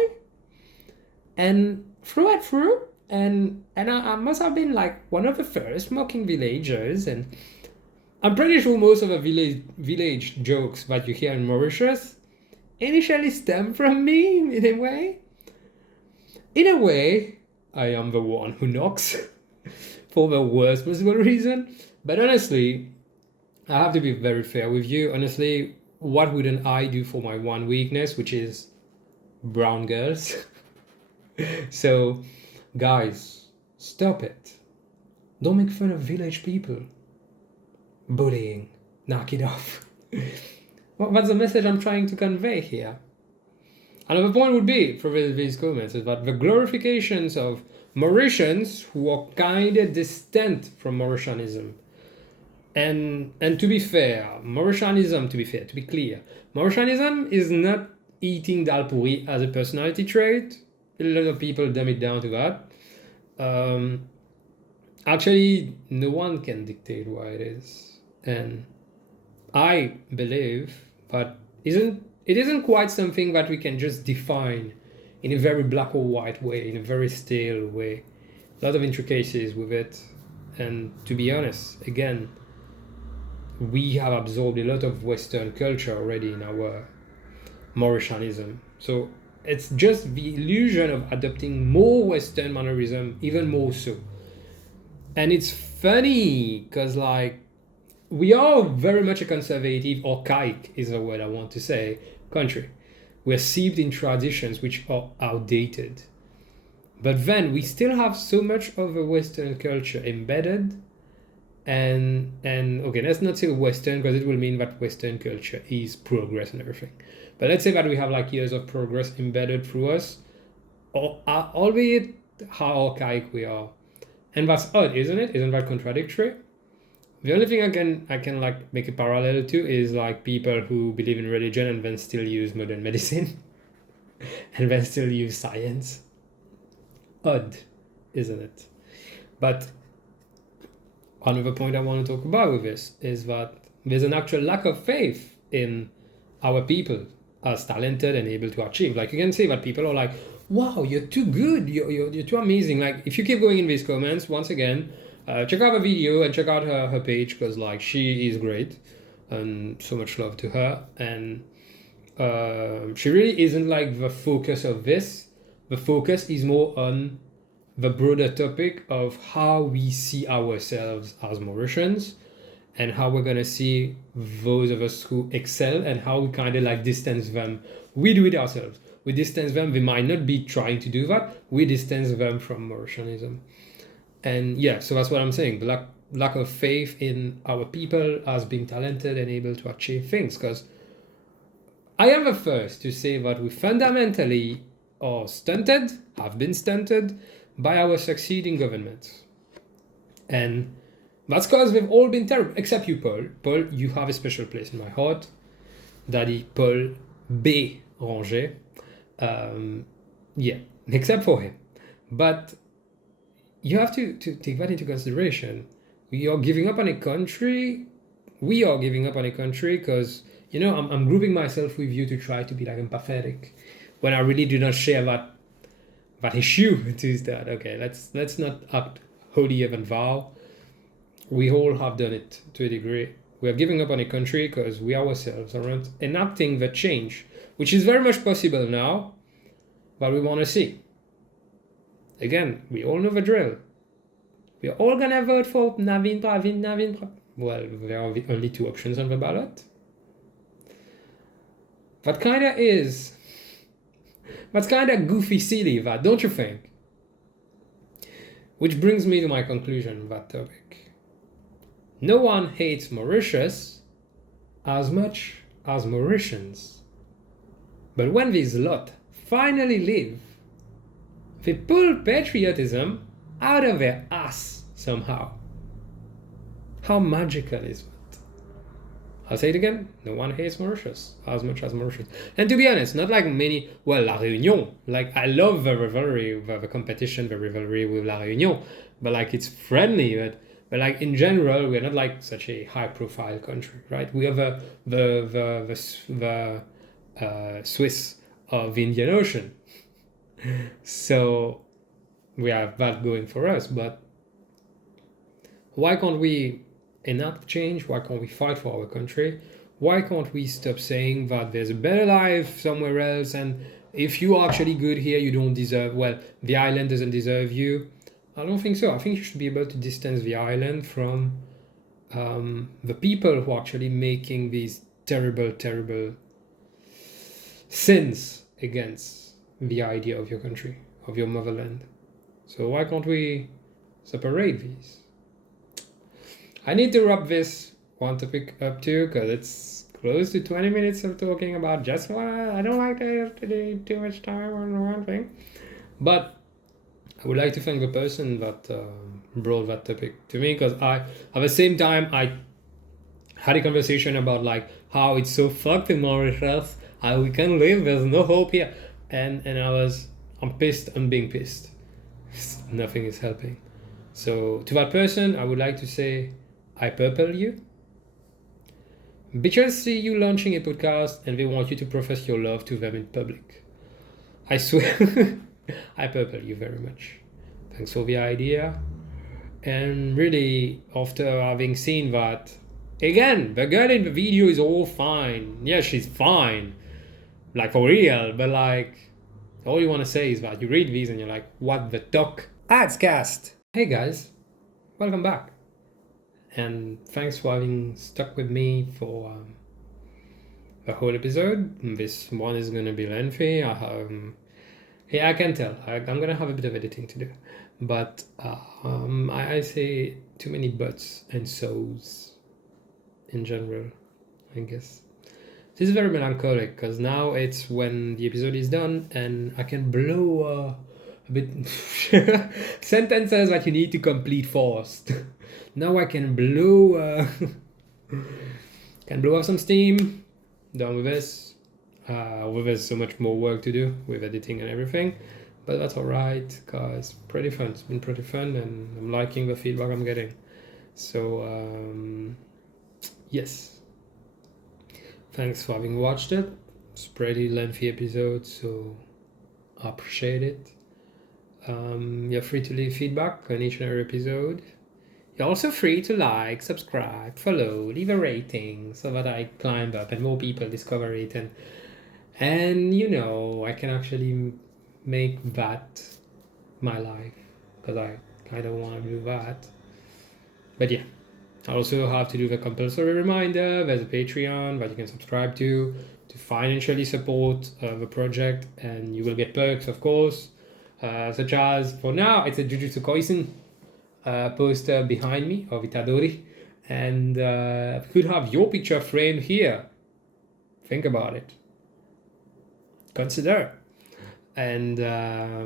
And through and through. And I must have been like one of the first mocking villagers, and I'm pretty sure most of the village jokes that you hear in Mauritius initially stem from me in a way. In a way, I am the one who knocks for the worst possible reason. But honestly, I have to be very fair with you. Honestly, what wouldn't I do for my one weakness, which is brown girls? So, guys, stop it. Don't make fun of village people. Bullying. Knock it off. What's the message I'm trying to convey here? Another point would be, for these comments, is that the glorifications of Mauritians who are kind of distant from Mauritianism. And to be fair, Mauritianism, to be clear, Mauritianism is not eating dal pourri as a personality trait. A lot of people dumb it down to that. Actually, no one can dictate what it is. And I believe that it isn't quite something that we can just define in a very black or white way, in a very stale way. A lot of intricacies with it. And to be honest, again, we have absorbed a lot of Western culture already in our Mauritianism. So it's just the illusion of adopting more Western mannerism, even more so. And it's funny because, like, we are very much a conservative, archaic is the word I want to say, country. We're steeped in traditions which are outdated. But then we still have so much of a Western culture embedded. And okay, let's not say Western because it will mean that Western culture is progress and everything. But let's say that we have like years of progress embedded through us, or albeit how archaic we are. And that's odd, isn't it? Isn't that contradictory? The only thing I can like make a parallel to is like people who believe in religion and then still use modern medicine and then still use science. Odd, isn't it? But another point I want to talk about with this is that there's an actual lack of faith in our people as talented and able to achieve. Like you can say that people are like, wow, you're too good, you're too amazing. Like if you keep going in these comments, once again, check out the video and check out her page because like she is great and so much love to her. And she really isn't like the focus of this. The focus is more on the broader topic of how we see ourselves as Mauritians and how we're gonna see those of us who excel and how we kind of like distance them. We do it ourselves. We distance them. They might not be trying to do that. We distance them from Mauritianism. And yeah, so that's what I'm saying. The lack of faith in our people as being talented and able to achieve things. Because I am the first to say that we fundamentally are stunted, have been stunted by our succeeding governments. And that's because we've all been terrible, except you, Paul. Paul, you have a special place in my heart. Daddy Paul B. Ranger. Yeah, except for him. But you have to take that into consideration. We are giving up on a country because, you know, I'm grouping myself with you to try to be like empathetic when I really do not share that issue to that. Okay, let's not act holier than thou. We all have done it to a degree. We are giving up on a country because we ourselves aren't enacting the change, which is very much possible now, but we want to see. Again, we all know the drill. We are all gonna vote for Navin. Well, there are only two options on the ballot. That's kind of goofy silly, that, don't you think? Which brings me to my conclusion on that topic. No one hates Mauritius as much as Mauritians. But when this lot finally leave, they pull patriotism out of their ass somehow. How magical is that? I'll say it again, no one hates Mauritius as much as Mauritians. And to be honest, not like many, well, La Réunion, like I love the rivalry, the competition, the rivalry with La Réunion, but like it's friendly, but like in general, we're not like such a high profile country, right? We have the Swiss of the Indian Ocean. So we have that going for us, but why can't we enact change? Why can't we fight for our country? why can't we stop saying that there's a better life somewhere else, and if you are actually good here, you don't deserve, well, the island doesn't deserve you? I don't think so. I think you should be able to distance the island from the people who are actually making these terrible, terrible sins against the idea of your country, of your motherland. So why can't we separate these? I need to wrap this one topic up too, because it's close to 20 minutes of talking about just one. I don't like to have to do too much time on one thing. But I would like to thank the person that brought that topic to me, because at the same time, I had a conversation about like how it's so fucked in Mauritius, how we can live, there's no hope here. And I'm pissed, I'm being pissed. Nothing is helping. So to that person, I would like to say, I purple you. Bitches see you launching a podcast and they want you to profess your love to them in public. I swear, I purple you very much. Thanks for the idea. And really, after having seen that, again, the girl in the video is all fine. Yeah, she's fine. Like for real, but like, all you want to say is that you read these and you're like, what the duck? Adscast! Hey guys, welcome back. And thanks for having stuck with me for the whole episode. This one is going to be lengthy. I can tell. I'm going to have a bit of editing to do. But I say too many buts and so's in general, I guess. This is very melancholic, because now it's when the episode is done and I can blow a bit sentences that you need to complete fast. Now I can blow off some steam. Done with this. There's so much more work to do with editing and everything, but that's alright, cause pretty fun. It's been pretty fun, and I'm liking the feedback I'm getting. So yes, thanks for having watched it. It's a pretty lengthy episode, so I appreciate it. You're free to leave feedback on each and every episode. You're also free to like, subscribe, follow, leave a rating, so that I climb up and more people discover it, and you know, I can actually make that my life, because I kind of want to do that. But yeah, I also have to do the compulsory reminder. There's a Patreon that you can subscribe to financially support the project, and you will get perks, of course, such as, for now, it's a Jujutsu Kaisen poster behind me of Itadori, and could have your picture framed here. Think about it. Consider. And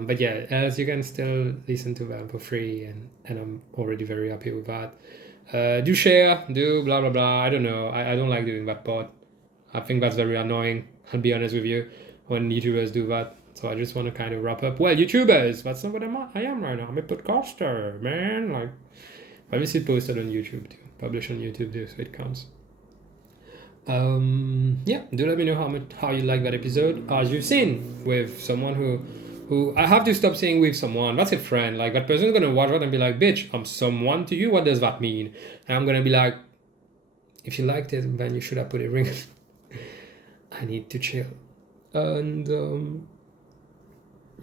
but yeah, as you can still listen to them for free, and I'm already very happy with that. Do share, do blah blah blah. I don't know. I don't like doing that part. I think that's very annoying. I'll be honest with you, when YouTubers do that. So I just want to kind of wrap up. Well, YouTubers, that's not what I am right now. I'm a podcaster, man. Like, obviously posted on YouTube too, published on YouTube too, so it counts. Yeah, do let me know how you like that episode. As you've seen, with someone who I have to stop saying with someone. That's a friend. Like, that person's gonna watch that and be like, bitch, I'm someone to you. What does that mean? And I'm gonna be like, if you liked it, then you should have put a ring. I need to chill. And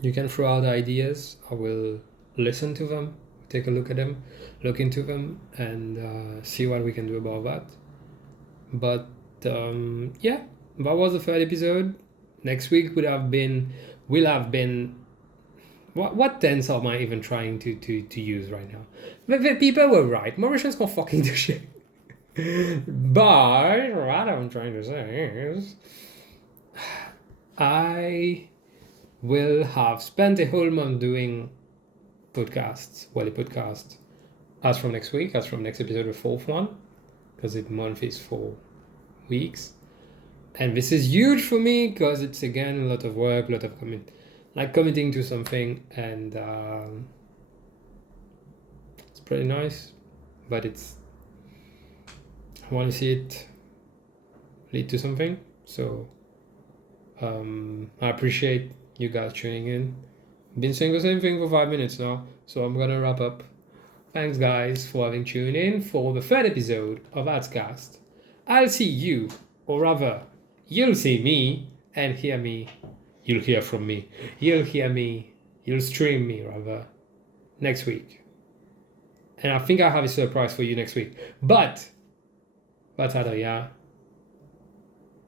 you can throw out ideas. I will listen to them, take a look at them, look into them, and see what we can do about that. But yeah, that was the third episode. Next week will have been what tense am I even trying to use right now? The people were right. Mauritians can't fucking do shit. But what I'm trying to say is, I will have spent a whole month doing podcasts. Well, a podcast as from next week, as from next episode, the fourth one, because the month is 4 weeks. And this is huge for me, because it's again a lot of work, a lot of committing to something, and it's pretty nice, but I want to see it lead to something. So I appreciate you guys tuning in. I've been saying the same thing for 5 minutes now, so I'm gonna wrap up. Thanks guys for having tuned in for the third episode of Adscast. I'll see you or rather, you'll see me and hear me. You'll hear from me. You'll hear me. You'll stream me, rather, next week. And I think I have a surprise for you next week. But yeah,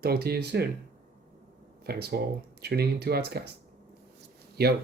talk to you soon. Thanks for tuning into Adscast. Yo.